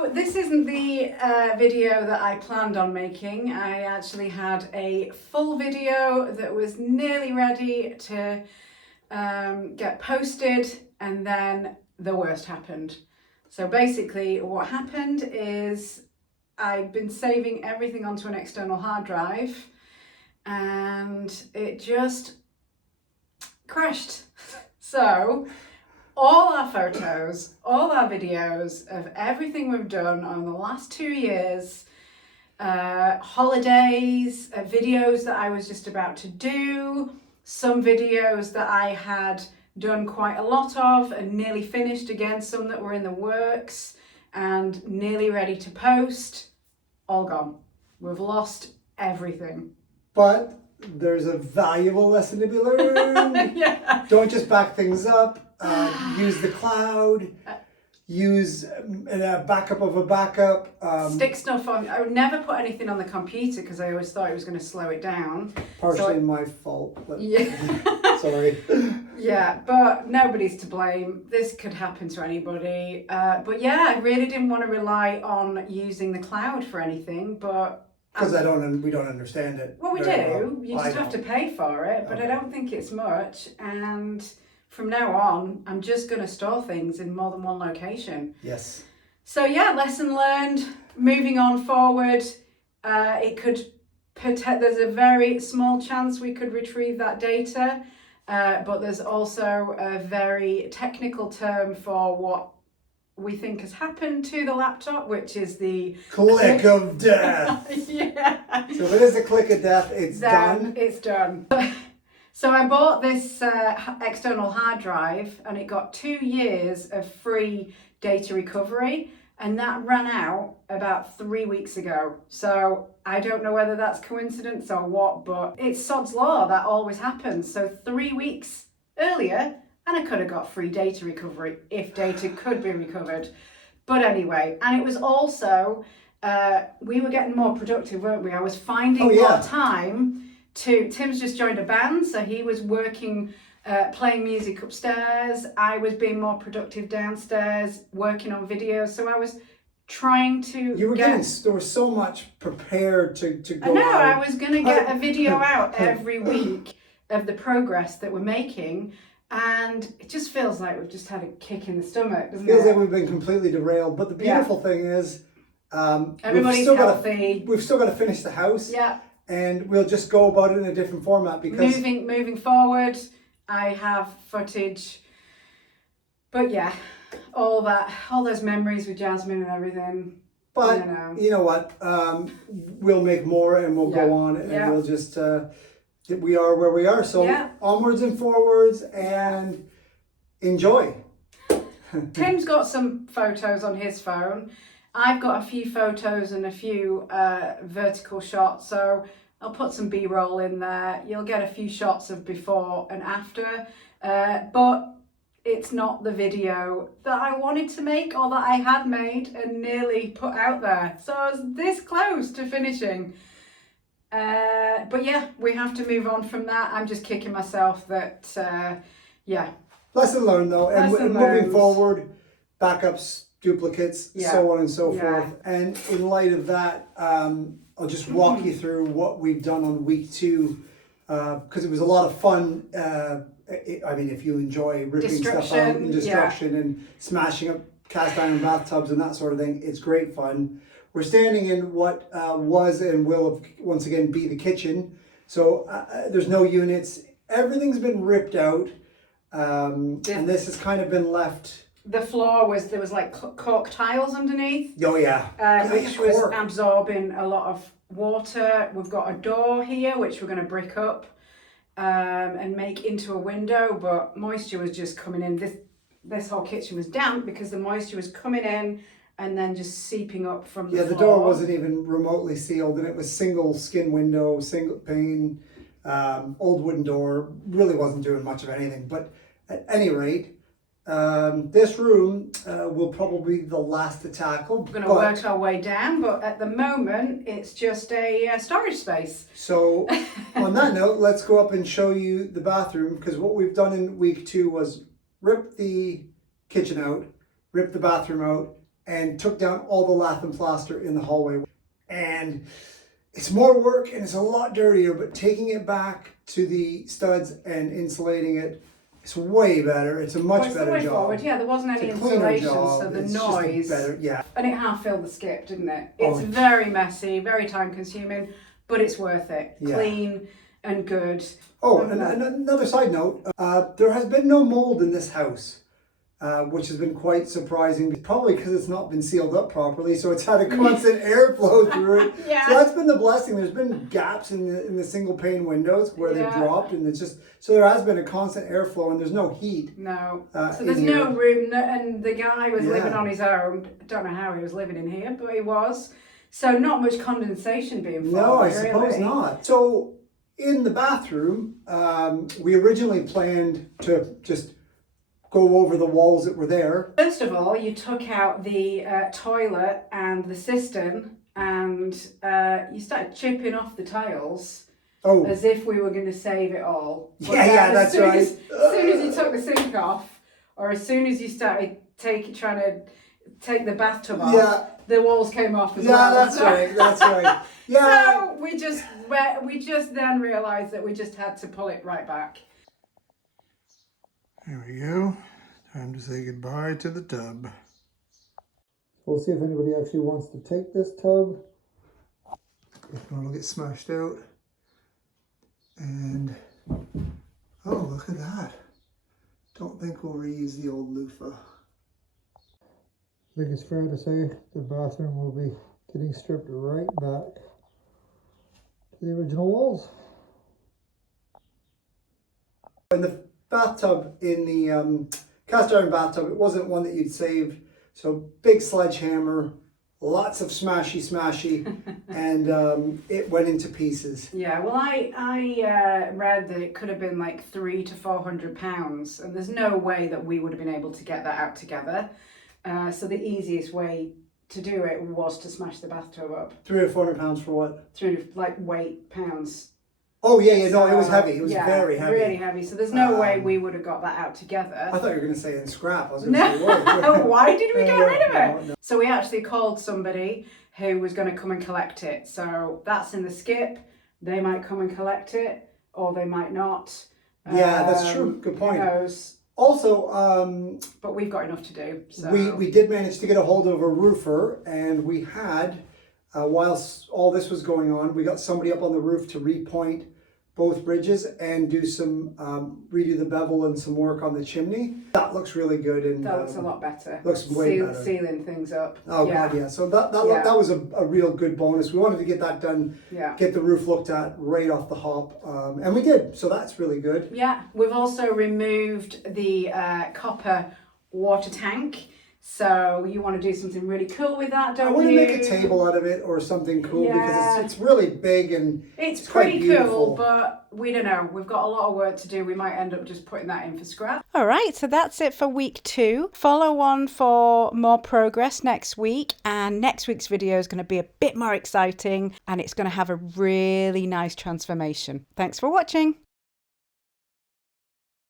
So this isn't the video that I planned on making. I actually had a full video that was nearly ready to get posted, and then the worst happened. So basically what happened is I've been saving everything onto an external hard drive and it just crashed. So all our photos, all our videos of everything we've done over the last 2 years, holidays, videos that I was just about to do, some videos that I had done quite a lot of and nearly finished, again, some that were in the works and nearly ready to post, all gone. We've lost everything. But there's a valuable lesson to be learned. Yeah. Don't just back things up. Use the cloud. Use a backup of a backup. Stick stuff on. I would never put anything on the computer because I always thought it was going to slow it down. Partially my fault. But yeah. Sorry. Yeah, but nobody's to blame. This could happen to anybody. But yeah, I really didn't want to rely on using the cloud for anything. But because we don't understand it. Well, we do. Well. You just have to pay for it, but Okay. I don't think it's much. And from now on, I'm just going to store things in more than one location. Yes. So yeah, lesson learned. Moving on forward, there's a very small chance we could retrieve that data, but there's also a very technical term for what we think has happened to the laptop, which is the click of death. Yeah. So if it is a click of death, it's done. It's done. So I bought this external hard drive and it got 2 years of free data recovery, and that ran out about 3 weeks ago. So I don't know whether that's coincidence or what, but it's sod's law, that always happens. So 3 weeks earlier and I could have got free data recovery if data could be recovered. But anyway, and it was also, we were getting more productive, weren't we? I was finding more time Tim's just joined a band, so he was working, playing music upstairs. I was being more productive downstairs, working on videos. So I was trying to there was so much prepared to go. I know, I was going to get a video out every week of the progress that we're making. And it just feels like we've just had a kick in the stomach, doesn't it? Feels like we've been completely derailed. But the beautiful thing is, everybody's healthy. We've still got to finish the house. Yeah. And we'll just go about it in a different format because moving forward, I have footage. But yeah, all those memories with Jasmine and everything. But you know what? We'll make more and we'll go on and we'll just we are where we are. So onwards and forwards and enjoy. Tim's got some photos on his phone. I've got a few photos and a few vertical shots, so I'll put some B-roll in there. You'll get a few shots of before and after, but it's not the video that I wanted to make or that I had made and nearly put out there. So I was this close to finishing. But yeah, we have to move on from that. I'm just kicking myself that, Lesson learned though, and moving forward, backups, duplicates, so on and so forth. And in light of that, I'll just walk you through what we've done on week 2, because it was a lot of fun. I mean, if you enjoy ripping stuff out and destruction and smashing up cast iron bathtubs and that sort of thing, it's great fun. We're standing in what was and will once again be the kitchen. So there's no units. Everything's been ripped out, and this has kind of been left. The floor there was like cork tiles underneath. Oh yeah. Which was absorbing a lot of water. We've got a door here which we're going to brick up and make into a window, but moisture was just coming in. This whole kitchen was damp because the moisture was coming in and then just seeping up from the floor. The door wasn't even remotely sealed, and it was single skin window, single pane, old wooden door. Really wasn't doing much of anything. But at any rate, this room will probably be the last to tackle. We're going to work our way down, but at the moment it's just a storage space. So on that note, let's go up and show you the bathroom, because what we've done in week 2 was rip the kitchen out, rip the bathroom out, and took down all the lath and plaster in the hallway. And it's more work and it's a lot dirtier, but taking it back to the studs and insulating it, it's way better. It's a much better job. Forward. Yeah, there wasn't any insulation, so the noise. Better, yeah. And it half filled the skip, didn't it? It's very messy, very time consuming, but it's worth it. Yeah. Clean and good. Oh, and another side note, there has been no mold in this house. Which has been quite surprising, probably because it's not been sealed up properly, so it's had a constant airflow through it. Yeah. So that's been the blessing. There's been gaps in the single pane windows where they've dropped, and it's just, so there has been a constant airflow, and there's no heat. No. So there's no room, and the guy was living on his own. Don't know how he was living in here, but he was. So not much condensation being formed. No, I suppose not. So in the bathroom, we originally planned to just go over the walls that were there. First of all, you took out the toilet and the cistern, and you started chipping off the tiles as if we were going to save it all. But that's right. As soon as you took the sink off, or as soon as you started trying to take the bathtub off, the walls came off as well. Yeah, that's right. Yeah. So we just then realised that we just had to pull it right back. There we go. Time to say goodbye to the tub. We'll see if anybody actually wants to take this tub. If not, it'll get smashed out. And, oh, look at that. Don't think we'll reuse the old loofah. I think it's fair to say the bathroom will be getting stripped right back to the original walls. And the bathtub in the cast iron bathtub, it wasn't one that you'd saved. So big sledgehammer, lots of smashy, and it went into pieces. Yeah, well, I read that it could have been like £300 to £400, and there's no way that we would have been able to get that out together. So the easiest way to do it was to smash the bathtub up. £300 or £400 for what? Weight pounds. Oh yeah, no, it was heavy. It was very heavy. Really heavy. So there's no way we would have got that out together. I thought you were going to say in scrap. I was going to say, whoa. Why did we get rid of it? No. So we actually called somebody who was going to come and collect it. So that's in the skip. They might come and collect it, or they might not. Yeah, that's true. Good point. Who knows? Also, but we've got enough to do. So. We did manage to get a hold of a roofer, and we had, whilst all this was going on, we got somebody up on the roof to repoint both bridges and do some redo the bevel and some work on the chimney. That looks really good, and that looks a lot better. Looks way better. Sealing things up. Oh god, yeah. So that was a real good bonus. We wanted to get that done. Yeah. Get the roof looked at right off the hop, and we did. So that's really good. Yeah, we've also removed the copper water tank. So you want to do something really cool with that, don't you? I want to make a table out of it or something cool because it's really big and it's pretty cool, but we don't know. We've got a lot of work to do. We might end up just putting that in for scrap. All right, so that's it for week 2. Follow on for more progress next week, and next week's video is going to be a bit more exciting, and it's going to have a really nice transformation. Thanks for watching.